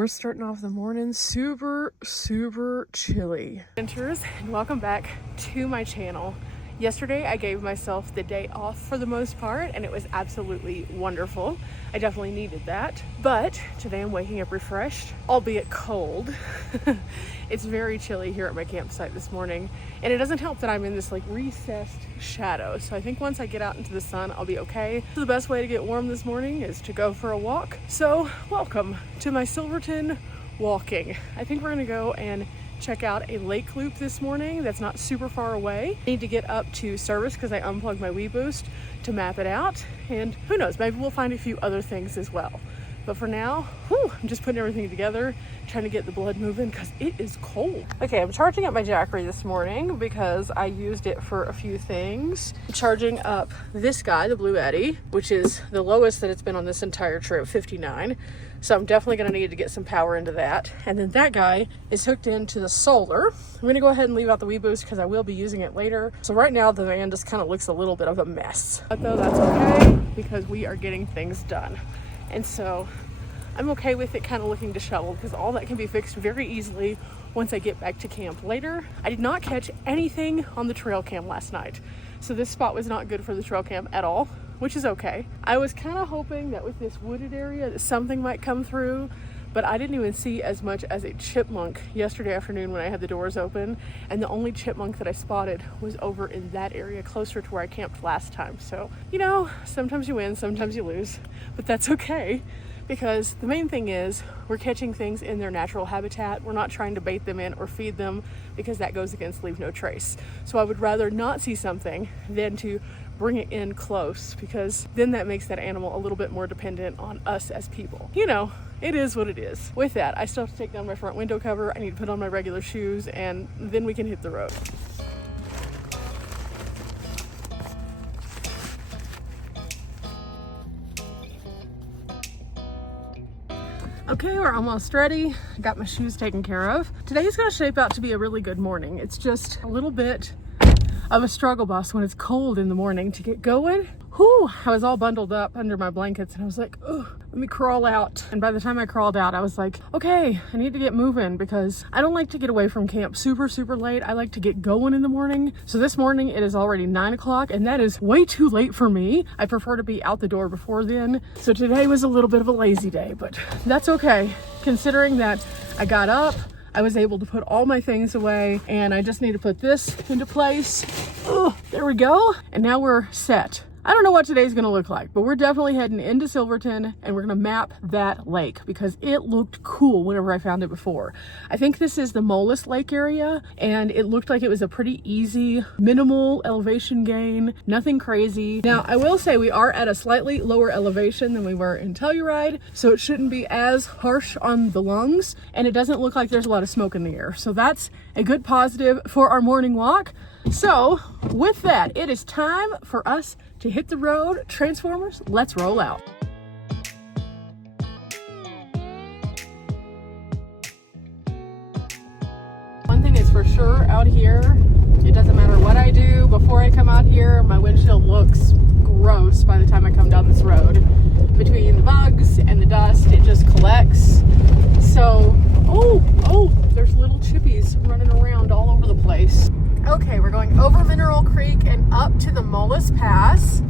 we're starting off the morning super chilly. Adventures, and welcome back to my channel. Yesterday I gave myself the day off for the most part, and it was absolutely wonderful. I definitely needed that. But today I'm waking up refreshed, albeit cold. It's very chilly here at my campsite this morning, and it doesn't help that I'm in this like recessed shadow. So I think once I get out into the sun, I'll be okay. The best way to get warm this morning is to go for a walk. So welcome to my Silverton walking. I think we're gonna go and check out a lake loop this morning that's not super far away. I need to get up to service because I unplugged my Wii Boost to map it out, and who knows, maybe we'll find a few other things as well. But for now, I'm just putting everything together, trying to get the blood moving because it is cold. Okay, I'm charging up my Jackery this morning because I used it for a few things. I'm charging up this guy, the Blue Eddy, which is the lowest that it's been on this entire trip, 59. So I'm definitely gonna need to get some power into that. And then that guy is hooked into the solar. I'm gonna go ahead and leave out the Wii Boost because I will be using it later. So right now the van just kind of looks a little bit of a mess. But though that's okay because we are getting things done. And so I'm okay with it kind of looking disheveled because all that can be fixed very easily once I get back to camp later. I did not catch anything on the trail cam last night. So this spot was not good for the trail cam at all, which is okay. I was kind of hoping that with this wooded area that something might come through, but I didn't even see as much as a chipmunk yesterday afternoon when I had the doors open, and the only chipmunk that I spotted was over in that area closer to where I camped last time. So, you know, sometimes you win, sometimes you lose, but that's okay because the main thing is we're catching things in their natural habitat. We're not trying to bait them in or feed them because that goes against leave no trace. So I would rather not see something than to bring it in close because then that makes that animal a little bit more dependent on us as people. You know, it is what it is. With that, I still have to take down my front window cover. I need to put on my regular shoes, and then we can hit the road. Okay, we're almost ready. I got my shoes taken care of. Today is gonna shape out to be a really good morning. It's just a little bit of a struggle bus when it's cold in the morning to get going. Whew, I was all bundled up under my blankets and I was like, oh, let me crawl out. And by the time I crawled out, I was like, okay, I need to get moving because I don't like to get away from camp super late. I like to get going in the morning. So this morning it is already 9 o'clock and that is way too late for me. I prefer to be out the door before then. So today was a little bit of a lazy day, but that's okay. Considering that I got up, I was able to put all my things away and I just need to put this into place. Oh, there we go. And now we're set. I don't know what today's gonna look like, but we're definitely heading into Silverton and we're gonna map that lake because it looked cool whenever I found it before. I think this is the Mullis Lake area and it looked like it was a pretty easy, minimal elevation gain, nothing crazy. Now, I will say we are at a slightly lower elevation than we were in Telluride, so it shouldn't be as harsh on the lungs and it doesn't look like there's a lot of smoke in the air. So that's a good positive for our morning walk. So with that, it is time for us to hit the road. Transformers, let's roll out. One thing is for sure out here, it doesn't matter what I do before I come out here, my windshield looks gross by the time I come down this road. Between the bugs and the dust, it just collects. So, oh, there's little chippies running around all over the place. Okay, we're going over Mineral Creek and up to the Mullis Pass,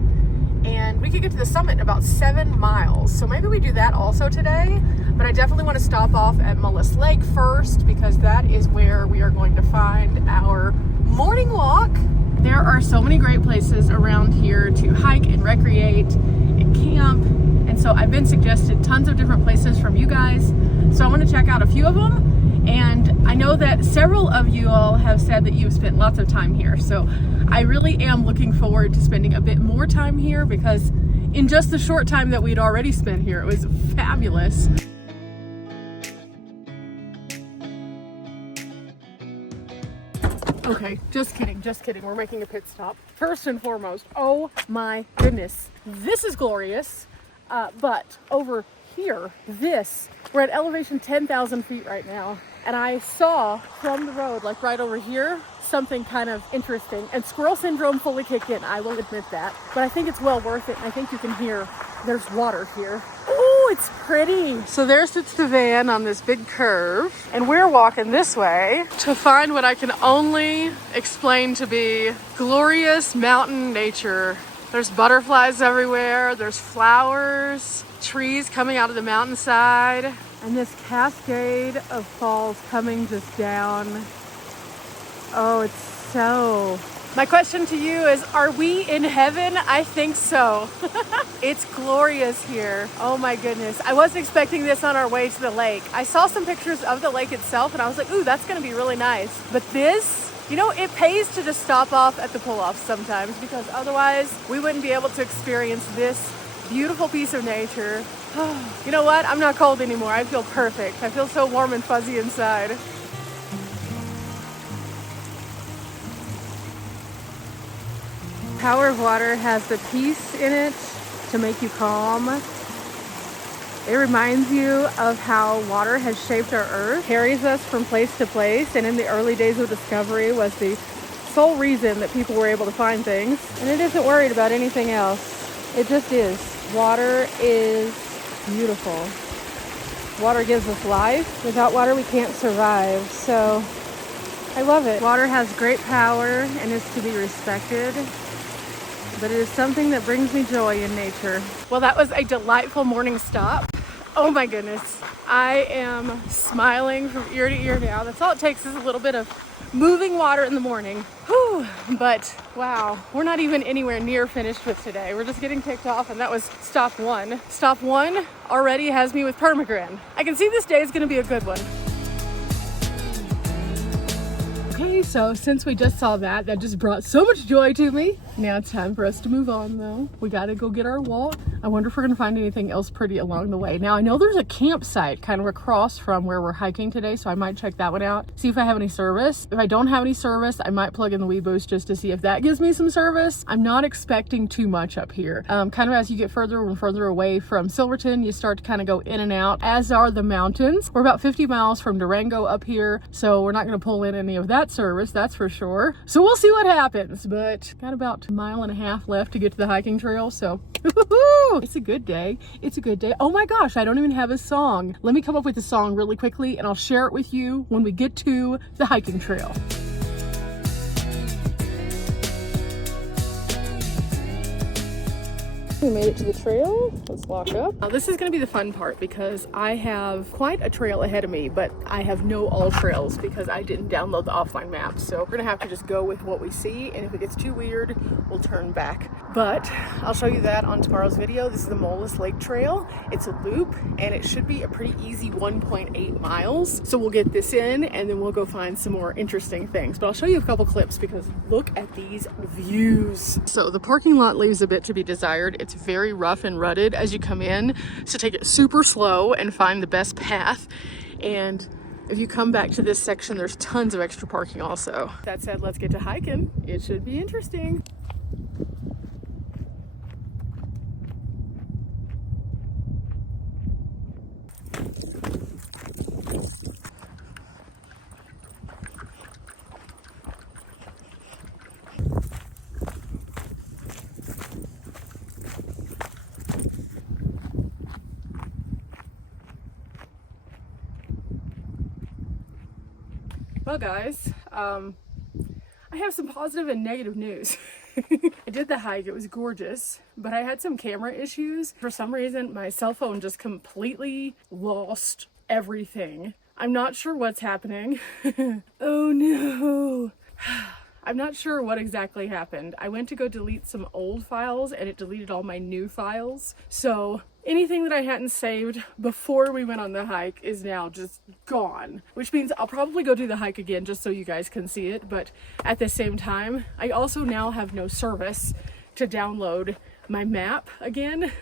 and we could get to the summit in about 7 miles. So maybe we do that also today, but I definitely want to stop off at Mullis Lake first because that is where we are going to find our morning walk. There are so many great places around here to hike and recreate and camp, and so I've been suggested tons of different places from you guys, so I want to check out a few of them. And I know that several of you all have said that you've spent lots of time here. So I really am looking forward to spending a bit more time here because in just the short time that we'd already spent here, it was fabulous. Okay, just kidding. We're making a pit stop. First and foremost, oh my goodness, this is glorious. But over here, we're at elevation 10,000 feet right now. And I saw from the road, like right over here, something kind of interesting. And squirrel syndrome fully kicked in, I will admit that. But I think it's well worth it. And I think you can hear there's water here. Ooh, it's pretty. So there sits the van on this big curve, and we're walking this way to find what I can only explain to be glorious mountain nature. There's butterflies everywhere, there's flowers, trees coming out of the mountainside, and this cascade of falls coming just down. Oh, it's so... My question to you is, are we in heaven? I think so. It's glorious here. Oh my goodness. I wasn't expecting this on our way to the lake. I saw some pictures of the lake itself and I was like, ooh, that's gonna be really nice. But this, you know, it pays to just stop off at the pull-offs sometimes, because otherwise we wouldn't be able to experience this beautiful piece of nature. You know what? I'm not cold anymore. I feel perfect. I feel so warm and fuzzy inside. Power of water has the peace in it to make you calm. It reminds you of how water has shaped our earth, carries us from place to place, and in the early days of discovery was the sole reason that people were able to find things. And it isn't worried about anything else. It just is. Water is beautiful. Water gives us life. Without water, we can't survive. So I love it. Water has great power and is to be respected, but it is something that brings me joy in nature. Well, that was a delightful morning stop. Oh my goodness. I am smiling from ear to ear now. That's all it takes is a little bit of moving water in the morning. Whew. But wow, we're not even anywhere near finished with today. We're just getting kicked off, and that was stop one. Stop one already has me with permagrin. I can see this day is gonna be a good one. Okay, so since we just saw that just brought so much joy to me. Now it's time for us to move on though. We gotta go get our walk. I wonder if we're gonna find anything else pretty along the way. Now I know there's a campsite kind of across from where we're hiking today, so I might check that one out, see if I have any service. If I don't have any service, I might plug in the Weeboost just to see if that gives me some service. I'm not expecting too much up here. Kind of as you get further and further away from Silverton, you start to kind of go in and out, as are the mountains. We're about 50 miles from Durango up here, so we're not gonna pull in any of that service, that's for sure. So we'll see what happens, but got about a mile and a half left to get to the hiking trail, so it's a good day. It's a good day. Oh my gosh, I don't even have a song. Let me come up with a song really quickly and I'll share it with you when we get to the hiking trail. We made it to the trail. Let's lock up. Now this is gonna be the fun part because I have quite a trail ahead of me, but I have no all trails because I didn't download the offline map. So we're gonna have to just go with what we see, and if it gets too weird, we'll turn back. But I'll show you that on tomorrow's video. This is the Mollis Lake Trail. It's a loop and it should be a pretty easy 1.8 miles. So we'll get this in and then we'll go find some more interesting things. But I'll show you a couple clips because look at these views. So the parking lot leaves a bit to be desired. It's very rough and rutted as you come in, so take it super slow and find the best path. And if you come back to this section, there's tons of extra parking also. That said, let's get to hiking. It should be interesting. Well guys, I have some positive and negative news. I did the hike, it was gorgeous, but I had some camera issues. For some reason, my cell phone just completely lost everything. I'm not sure what's happening. Oh no. I'm not sure what exactly happened. I went to go delete some old files and it deleted all my new files. So anything that I hadn't saved before we went on the hike is now just gone, which means I'll probably go do the hike again just so you guys can see it. But at the same time, I also now have no service to download my map again.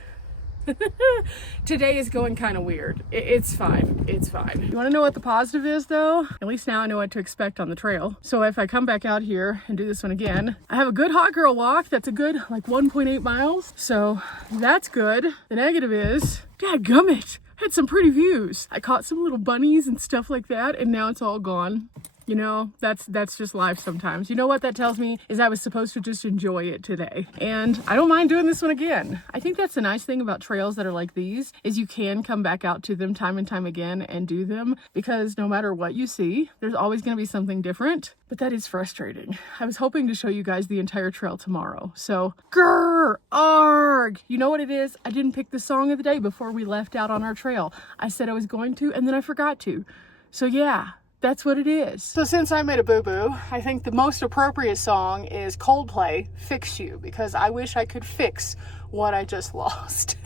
Today is going kind of weird. It's fine. It's fine. You want to know what the positive is though? At least now I know what to expect on the trail. So if I come back out here and do this one again, I have a good hot girl walk. That's a good like 1.8 miles. So that's good. The negative is, dadgummit, I had some pretty views. I caught some little bunnies and stuff like that, and now it's all gone. You know, that's just life sometimes. You know what that tells me is I was supposed to just enjoy it today. And I don't mind doing this one again. I think that's the nice thing about trails that are like these is you can come back out to them time and time again and do them, because no matter what you see, there's always going to be something different. But that is frustrating. I was hoping to show you guys the entire trail tomorrow. So, grr, arg. You know what it is? I didn't pick the song of the day before we left out on our trail. I said I was going to, and then I forgot to. So yeah, that's what it is. So since I made a boo-boo, I think the most appropriate song is Coldplay, Fix You, because I wish I could fix what I just lost.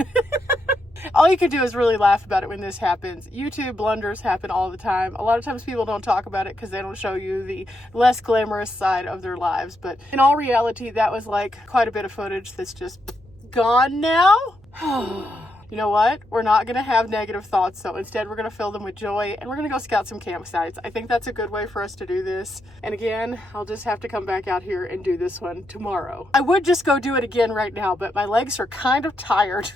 All you can do is really laugh about it when this happens. YouTube blunders happen all the time. A lot of times people don't talk about it because they don't show you the less glamorous side of their lives. But in all reality, that was like quite a bit of footage that's just gone now. You know what? We're not going to have negative thoughts, so instead we're going to fill them with joy, and we're going to go scout some campsites. I think that's a good way for us to do this. And again, I'll just have to come back out here and do this one tomorrow. I would just go do it again right now, but my legs are kind of tired.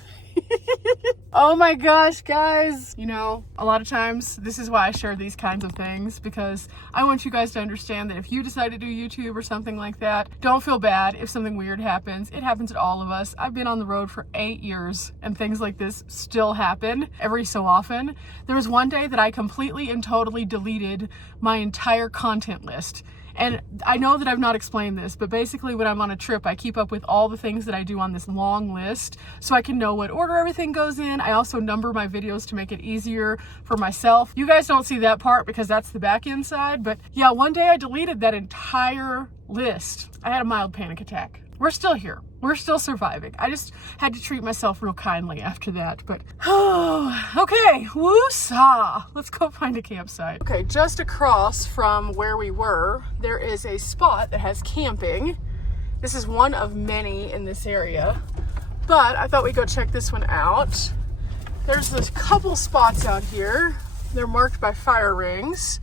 Oh my gosh, guys. You know, a lot of times this is why I share these kinds of things, because I want you guys to understand that if you decide to do YouTube or something like that, don't feel bad if something weird happens. It happens to all of us. I've been on the road for 8 years and things like this still happen every so often. There was one day that I completely and totally deleted my entire content list. And I know that I've not explained this, but basically when I'm on a trip, I keep up with all the things that I do on this long list so I can know what order everything goes in. I also number my videos to make it easier for myself. You guys don't see that part because that's the back end side, but yeah, one day I deleted that entire list. I had a mild panic attack. We're still here. We're still surviving. I just had to treat myself real kindly after that, but okay, woosah. Let's go find a campsite. Okay, just across from where we were, there is a spot that has camping. This is one of many in this area, but I thought we'd go check this one out. There's a couple spots out here. They're marked by fire rings.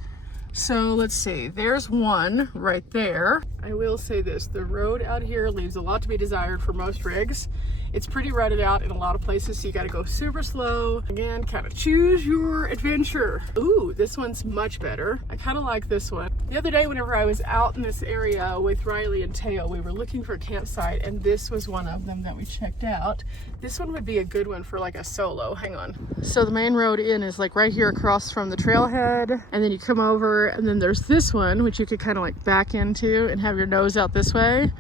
So let's see, there's one right there. I will say this, the road out here leaves a lot to be desired for most rigs. It's pretty rutted out in a lot of places, so you gotta go super slow. Again, kind of choose your adventure. Ooh, this one's much better. I kind of like this one. The other day, whenever I was out in this area with Riley and Teo, we were looking for a campsite, and this was one of them that we checked out. This one would be a good one for like a solo. Hang on. So the main road in is like right here across from the trailhead, and then you come over, and then there's this one, which you could kind of like back into and have your nose out this way.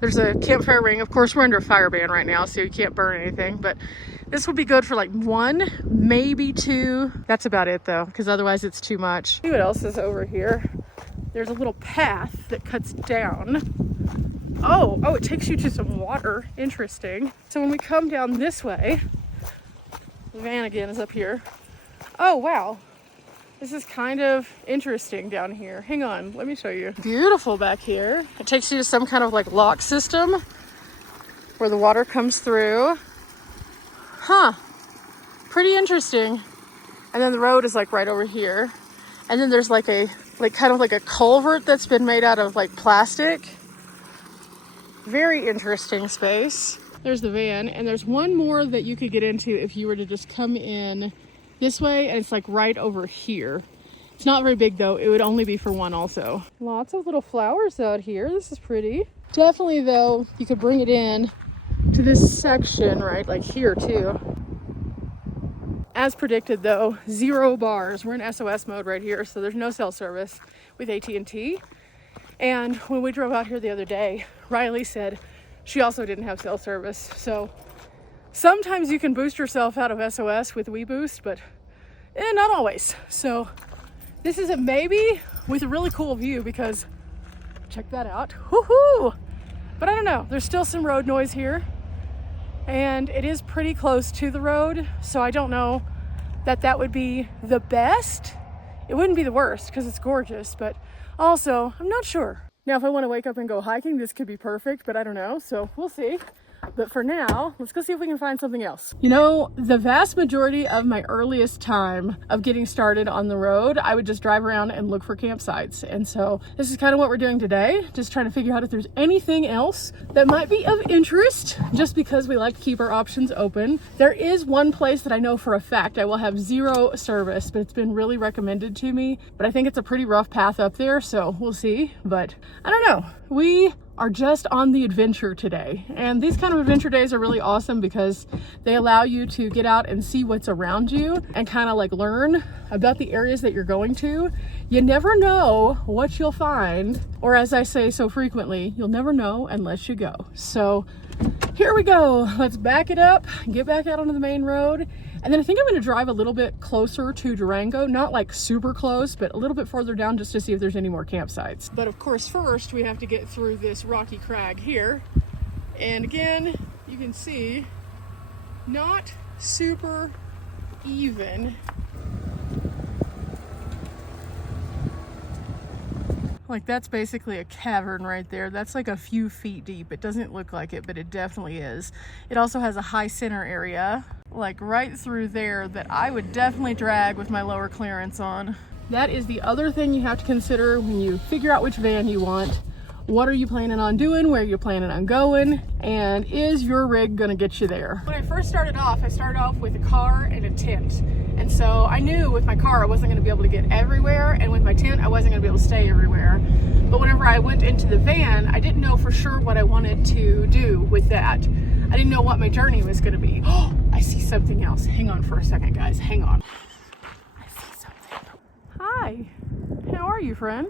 There's a campfire ring. Of course, we're under a fire ban right now, so you can't burn anything, but this would be good for like 1, maybe 2. That's about it though, because otherwise it's too much. See what else is over here. There's a little path that cuts down. Oh, it takes you to some water. Interesting. So when we come down this way, the van again is up here. Oh, wow. This is kind of interesting down here. Hang on, let me show you. Beautiful back here. It takes you to some kind of like lock system where the water comes through. Huh, pretty interesting. And then the road is like right over here. And then there's like kind of like a culvert that's been made out of like plastic. Very interesting space. There's the van, and there's one more that you could get into if you were to just come in this way, and it's like right over here. It's not very big though. It would only be for one also. Lots of little flowers out here. This is pretty. Definitely though, you could bring it in to this section right like here too. As predicted though, 0 bars. We're in SOS mode right here, so there's no cell service with AT&T. And when we drove out here the other day, Riley said she also didn't have cell service. So sometimes you can boost yourself out of SOS with WeBoost, but not always. So this is a maybe with a really cool view, because check that out. Woohoo! But I don't know, there's still some road noise here, and it is pretty close to the road, so I don't know that would be the best. It wouldn't be the worst because it's gorgeous, but also I'm not sure. Now if I want to wake up and go hiking, this could be perfect, but I don't know, so we'll see. But for now, let's go see if we can find something else. You know, the vast majority of my earliest time of getting started on the road, I would just drive around and look for campsites. And so this is kind of what we're doing today, just trying to figure out if there's anything else that might be of interest, just because we like to keep our options open. There is one place that I know for a fact I will have zero service, but it's been really recommended to me. But I think it's a pretty rough path up there, so we'll see. But I don't know. We are just on the adventure today. And these kind of adventure days are really awesome because they allow you to get out and see what's around you and kind of like learn about the areas that you're going to. You never know what you'll find, or as I say so frequently, you'll never know unless you go. So here we go. Let's back it up, get back out onto the main road. And then I think I'm gonna drive a little bit closer to Durango, not like super close, but a little bit further down just to see if there's any more campsites. But of course, first we have to get through this rocky crag here. And again, you can see, not super even. Like that's basically a cavern right there. That's like a few feet deep. It doesn't look like it, but it definitely is. It also has a high center area, like right through there, that I would definitely drag with my lower clearance on. That is the other thing you have to consider when you figure out which van you want. What are you planning on doing? Where you're planning on going? And is your rig gonna get you there? When I first started off, I started off with a car and a tent. And so I knew with my car, I wasn't gonna be able to get everywhere. And with my tent, I wasn't gonna be able to stay everywhere. But whenever I went into the van, I didn't know for sure what I wanted to do with that. I didn't know what my journey was gonna be. Oh, I see something else. Hang on for a second, guys, hang on. I see something. Hi, how are you, friend?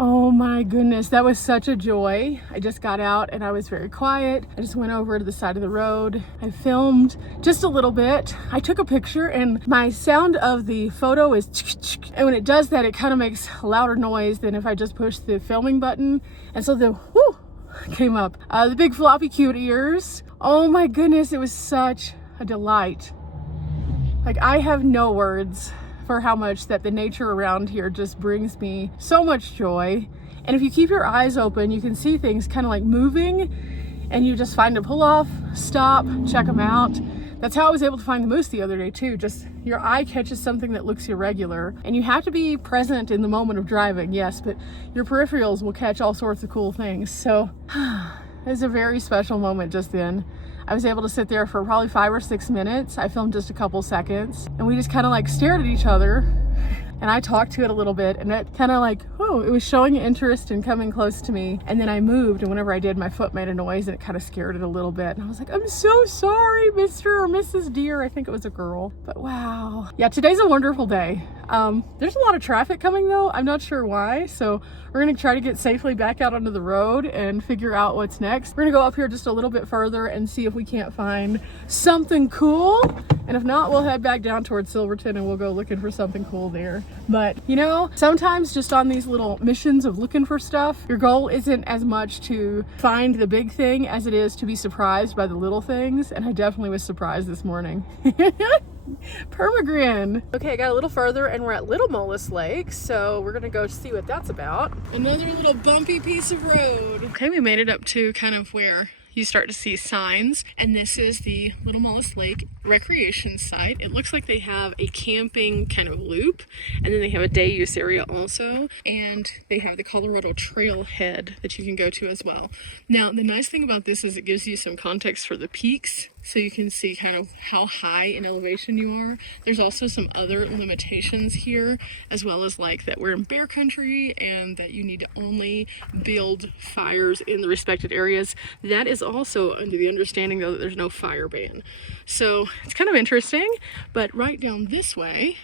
Oh my goodness, that was such a joy. I just got out and I was very quiet. I just went over to the side of the road. I filmed just a little bit. I took a picture and my sound of the photo is and when it does that, it kind of makes a louder noise than if I just push the filming button. And so the whoo came up. The big floppy cute ears. Oh my goodness, it was such a delight. Like I have no words for how much that the nature around here just brings me so much joy. And if you keep your eyes open, you can see things kind of like moving and you just find a pull off, stop, check them out. That's how I was able to find the moose the other day too. Just your eye catches something that looks irregular and you have to be present in the moment of driving, yes, but your peripherals will catch all sorts of cool things. So it was a very special moment just then. I was able to sit there for probably 5 or 6 minutes. I filmed just a couple seconds and we just kind of like stared at each other and I talked to it a little bit and it kind of like, oh, it was showing interest in coming close to me. And then I moved and whenever I did, my foot made a noise and it kind of scared it a little bit. And I was like, I'm so sorry, Mr. or Mrs. Deer. I think it was a girl, but wow. Yeah, today's a wonderful day. There's a lot of traffic coming though. I'm not sure why. So we're gonna try to get safely back out onto the road and figure out what's next. We're gonna go up here just a little bit further and see if we can't find something cool. And if not, we'll head back down towards Silverton and we'll go looking for something cool there. But you know, sometimes just on these little missions of looking for stuff, your goal isn't as much to find the big thing as it is to be surprised by the little things. And I definitely was surprised this morning. Permagrin. Okay, I got a little further and we're at Little Mullis Lake, so we're gonna go see what that's about. Another little bumpy piece of road. Okay, we made it up to kind of where you start to see signs, and this is the Little Mullis Lake recreation site. It looks like they have a camping kind of loop, and then they have a day use area also, and they have the Colorado Trailhead that you can go to as well. Now, the nice thing about this is it gives you some context for the peaks, so you can see kind of how high in elevation you are. There's also some other limitations here, as well as like that we're in bear country and that you need to only build fires in the respected areas. That is also under the understanding though that there's no fire ban. So it's kind of interesting, but right down this way,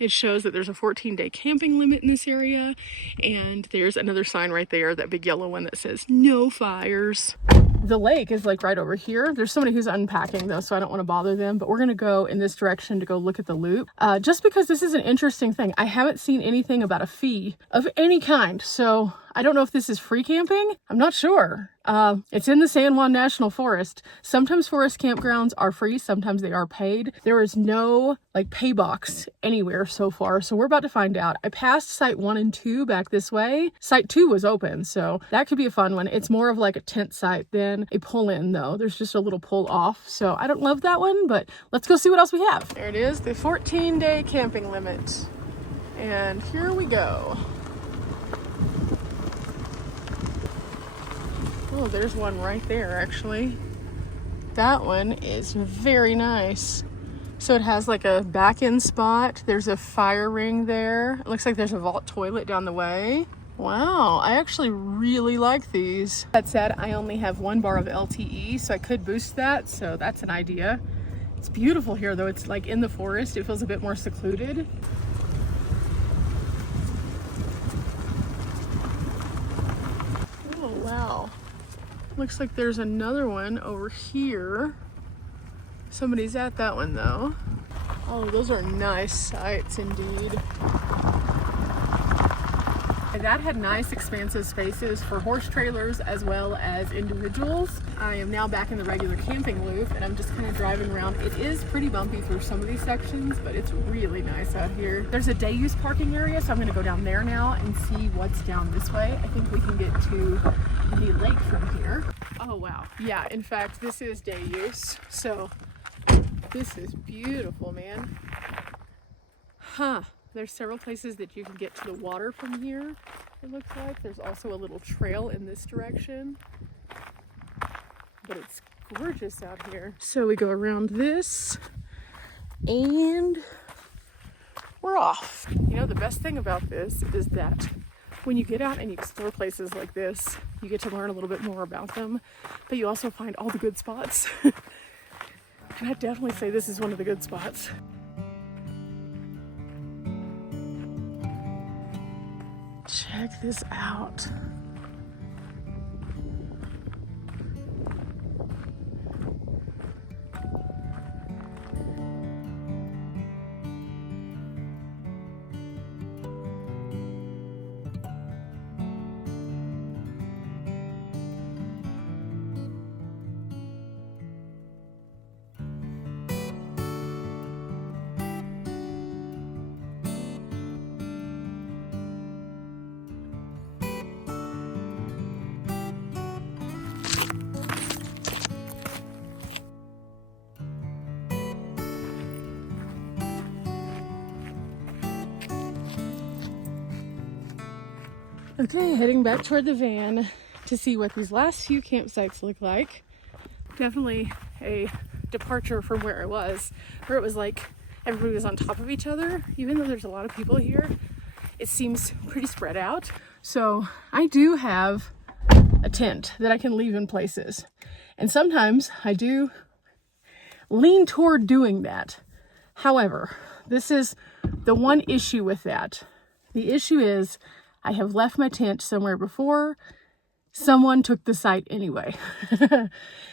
it shows that there's a 14-day camping limit in this area, and there's another sign right there, that big yellow one that says no fires. The lake is like right over here. There's somebody who's unpacking though, so I don't want to bother them, but we're gonna go in this direction to go look at the loop. Just because this is an interesting thing. I haven't seen anything about a fee of any kind, so I don't know if this is free camping. I'm not sure. It's in the San Juan National Forest. Sometimes forest campgrounds are free, sometimes they are paid. There is no like pay box anywhere so far, so we're about to find out. I passed site 1 and 2 back this way. Site 2 was open, so that could be a fun one. It's more of like a tent site than a pull-in though. There's just a little pull off, so I don't love that one, but let's go see what else we have. There it is, the 14-day camping limit. And here we go. Oh, there's one right there, actually. That one is very nice. So it has like a back-end spot. There's a fire ring there. It looks like there's a vault toilet down the way. Wow, I actually really like these. That said, I only have 1 bar of LTE, so I could boost that, so that's an idea. It's beautiful here, though. It's like in the forest. It feels a bit more secluded. Oh, wow. Looks like there's another one over here. Somebody's at that one though. Oh, those are nice sites indeed. That had nice expansive spaces for horse trailers as well as individuals. I am now back in the regular camping loop and I'm just kind of driving around. It is pretty bumpy through some of these sections, but it's really nice out here. There's a day use parking area, so I'm gonna go down there now and see what's down this way. I think we can get to the lake from here. Oh wow, yeah, in fact, this is day use. So this is beautiful, man. Huh. There's several places that you can get to the water from here, it looks like. There's also a little trail in this direction. But it's gorgeous out here. So we go around this and we're off. You know, the best thing about this is that when you get out and you explore places like this, you get to learn a little bit more about them, but you also find all the good spots. And I'd definitely say this is one of the good spots. Check this out. Okay, heading back toward the van to see what these last few campsites look like. Definitely a departure from where I was, where it was like everybody was on top of each other. Even though there's a lot of people here, it seems pretty spread out. So I do have a tent that I can leave in places. And sometimes I do lean toward doing that. However, this is the one issue with that. The issue is I have left my tent somewhere before. Someone took the site anyway.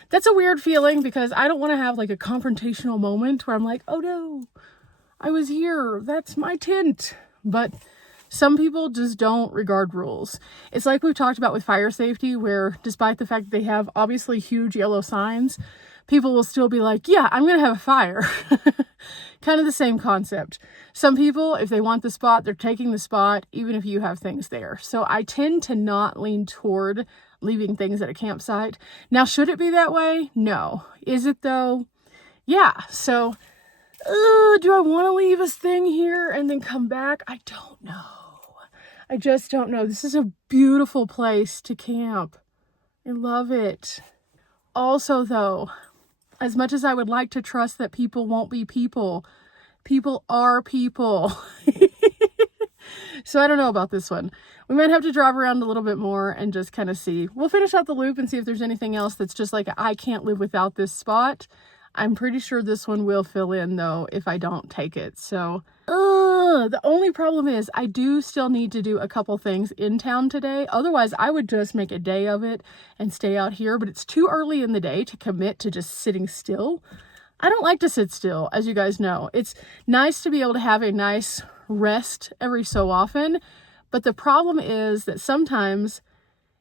That's a weird feeling because I don't want to have like a confrontational moment where I'm like, oh no, I was here. That's my tent. But some people just don't regard rules. It's like we've talked about with fire safety, where despite the fact that they have obviously huge yellow signs, people will still be like, yeah, I'm going to have a fire. Kind of the same concept. Some people, if they want the spot, they're taking the spot, even if you have things there. So I tend to not lean toward leaving things at a campsite. Now, should it be that way? No. Is it though? Yeah. So, do I want to leave a thing here and then come back? I don't know. I just don't know. This is a beautiful place to camp. I love it. Also, though, as much as I would like to trust that people won't be people, people are people. So I don't know about this one. We might have to drive around a little bit more and just kind of see. We'll finish out the loop and see if there's anything else that's just like, I can't live without this spot. I'm pretty sure this one will fill in though if I don't take it. So the only problem is I do still need to do a couple things in town today. Otherwise I would just make a day of it and stay out here, but it's too early in the day to commit to just sitting still. I don't like to sit still, as you guys know. It's nice to be able to have a nice rest every so often, But the problem is that sometimes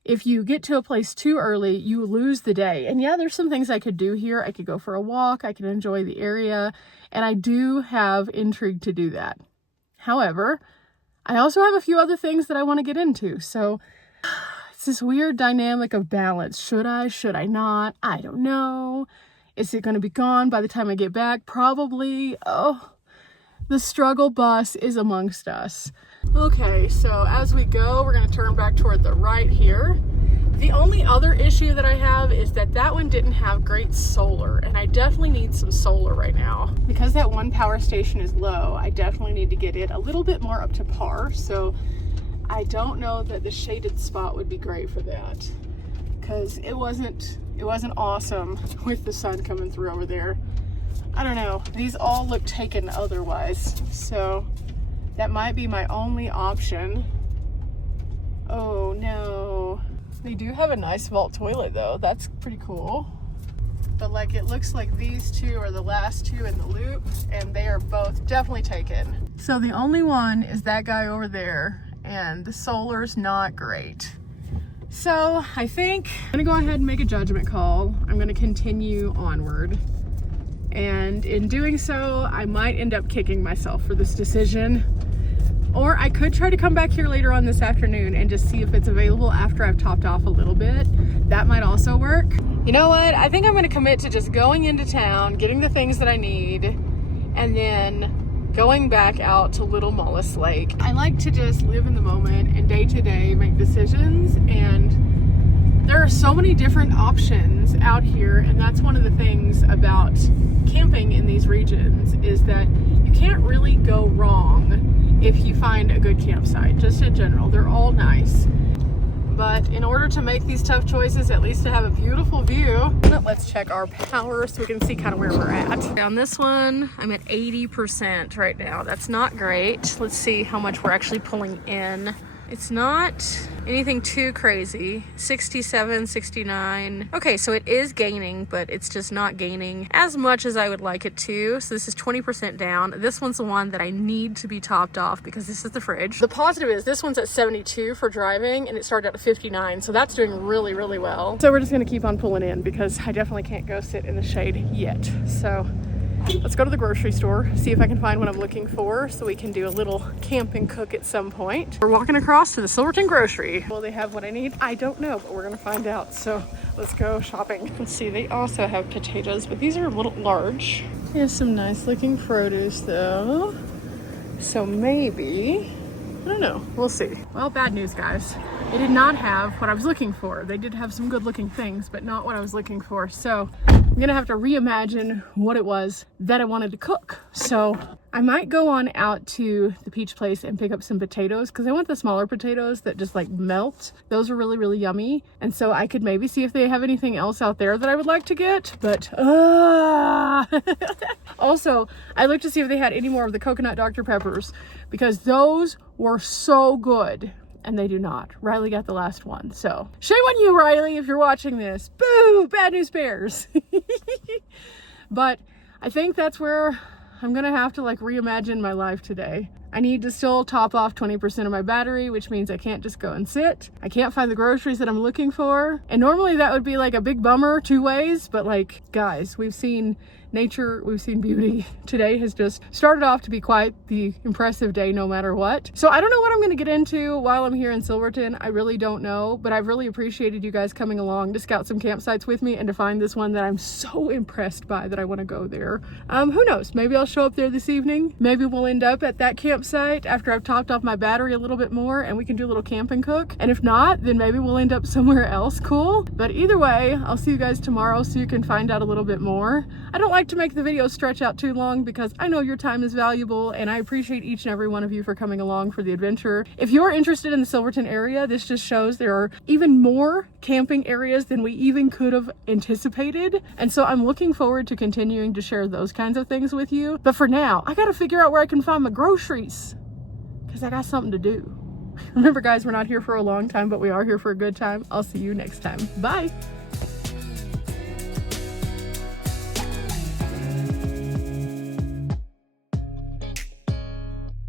if you get to a place too early, you lose the day. And yeah, there's some things I could do here. I could go for a walk. I could enjoy the area. And I do have intrigue to do that. However, I also have a few other things that I want to get into. So it's this weird dynamic of balance. Should I not? I don't know. Is it going to be gone by the time I get back? Probably. Oh, the struggle bus is amongst us. Okay, so as we go, we're going to turn back toward the right here. The only other issue that I have is that that one didn't have great solar, and I definitely need some solar right now. Because that one power station is low, I definitely need to get it a little bit more up to par, so I don't know that the shaded spot would be great for that, because it wasn't awesome with the sun coming through over there. I don't know, these all look taken otherwise, so that might be my only option. Oh no. They do have a nice vault toilet though. That's pretty cool. But like, it looks like these two are the last two in the loop, and they are both definitely taken. So the only one is that guy over there, and the solar's not great. So I think I'm gonna go ahead and make a judgment call. I'm gonna continue onward. And in doing so, I might end up kicking myself for this decision. Or I could try to come back here later on this afternoon and just see if it's available after I've topped off a little bit. That might also work. You know what? I think I'm gonna commit to just going into town, getting the things that I need, and then going back out to Little Mullis Lake. I like to just live in the moment and day to day make decisions, and there are so many different options out here, and that's one of the things about camping in these regions is that you can't really go wrong if you find a good campsite. Just in general, they're all nice. But in order to make these tough choices, at least to have a beautiful view, let's check our power so we can see kind of where we're at. On this one, I'm at 80% right now. That's not great. Let's see how much we're actually pulling in. It's not anything too crazy. 67, 69. Okay, so it is gaining, but it's just not gaining as much as I would like it to. So this is 20% down. This one's the one that I need to be topped off because this is the fridge. The positive is this one's at 72 for driving, and it started at 59. So that's doing really, really well. So we're just gonna keep on pulling in because I definitely can't go sit in the shade yet. So let's go to the grocery store, see if I can find what I'm looking for so we can do a little camp and cook at some point. We're walking across to the Silverton grocery. Will they have what I need? I don't know, but we're gonna find out. So let's go shopping. Let's see, they also have potatoes, but these are a little large. Here's some nice looking produce though. So maybe, I don't know, we'll see. Well, bad news guys. They did not have what I was looking for. They did have some good looking things, but not what I was looking for. So I'm gonna have to reimagine what it was that I wanted to cook. So I might go on out to the Peach Place and pick up some potatoes because I want the smaller potatoes that just like melt. Those are really, really yummy. And so I could maybe see if they have anything else out there that I would like to get, but also I looked to see if they had any more of the coconut Dr. Peppers because those were so good. And they do not. Riley got the last one. So shame on you, Riley, if you're watching this. Boo! Bad news bears. But I think that's where I'm gonna have to like reimagine my life today. I need to still top off 20% of my battery, which means I can't just go and sit. I can't find the groceries that I'm looking for. And normally that would be like a big bummer two ways, but like, guys, we've seen nature, we've seen beauty. Today has just started off to be quite the impressive day no matter what. So I don't know what I'm gonna get into while I'm here in Silverton. I really don't know, but I've really appreciated you guys coming along to scout some campsites with me and to find this one that I'm so impressed by that I wanna go there. Who knows, maybe I'll show up there this evening. Maybe we'll end up at that campsite after I've topped off my battery a little bit more and we can do a little camp and cook. And if not, then maybe we'll end up somewhere else cool. But either way, I'll see you guys tomorrow so you can find out a little bit more. I don't like to make the video stretch out too long because I know your time is valuable and I appreciate each and every one of you for coming along for the adventure. If you're interested in the Silverton area, this just shows there are even more camping areas than we even could have anticipated. And so I'm looking forward to continuing to share those kinds of things with you. But for now, I gotta figure out where I can find my groceries because I got something to do. Remember guys, we're not here for a long time, but we are here for a good time. I'll see you next time. Bye.